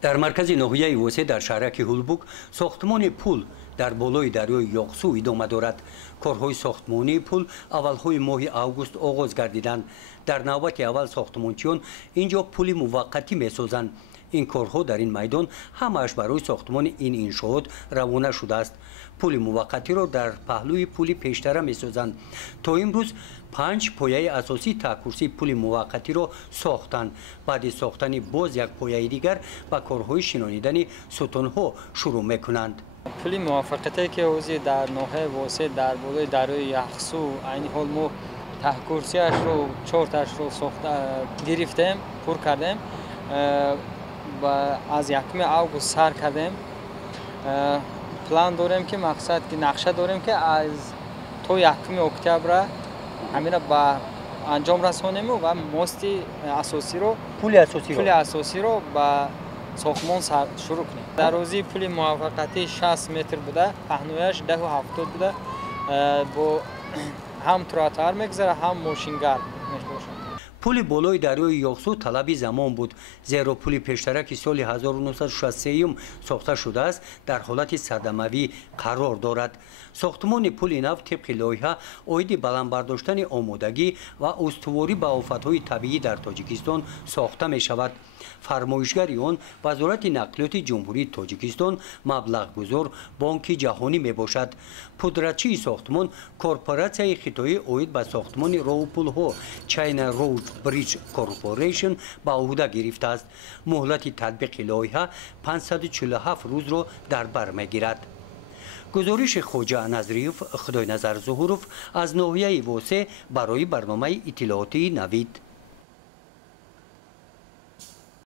در مرکز ناحیه وسه در شهرک هولبوک ساختمان پل در بالای دریای یاقسو ادامه دارد. کارهای ساختمانی پل اولهای ماه اوگوست آغاز گردیدند. در نوبت اول ساختمانچیان اینجا پل موقتی میسازند. این کارها در این میدان همه‌اش برای ساختمان این انشاءات روانه شده است. پل موقتی را در پهلوی پل پیشتر میسازند. تا امروز 5 پایه اساسی تکرسی پل موقتی را ساختند. بعد ساختن باز یک پایه دیگر با کارهای شنانیدن ستونها شروع میکنند. پل موقتی که اوزی در ناحیه واسه در بالای دریای یاقسو این حال ما تکرسیش رو چارتش رو گرفتیم پر کردیم و از 1 اوگوست سر کردیم. پلان داریم که مقصد که نقشه داریم که از تا 1 اکتبر همین با انجام رسانیم و ماست اساسی رو پل اساسی رو با ساختمان شروع کنیم. در روزی پل موقتی 60 متر بوده، پهنایش 10 و 70 بوده. با هم تراتور میگذره هم ماشینگر میشه. پل بالای دریای یاقسو طلبی زمان بود، زیرا پل پیشترک سال 1963 ساخته شده است در حالت صدموی قرار دارد. ساختمان پل نو طبق لایحه عاید بلند برداشتن آمادگی و استواری به آفت‌های طبیعی در تاجیکستان ساخته می شود. فرمایشگر آن وزارت نقلیات جمهوری تاجیکستان مبلغ گذار بانک جهانی می باشد. پودرچی ساختمان کورپوراسیای خطایی عاید به ساختمان راه و پل‌ها چاینا رود بریج کورپوریشن به عهده گرفته است. مهلت تطبیق لایحه 547 روز را در بر میگیرد. گزارش خواجه نظریف خدای نظر ظهوروف از ناحیه واسه برای برنامه اطلاعاتی نوید.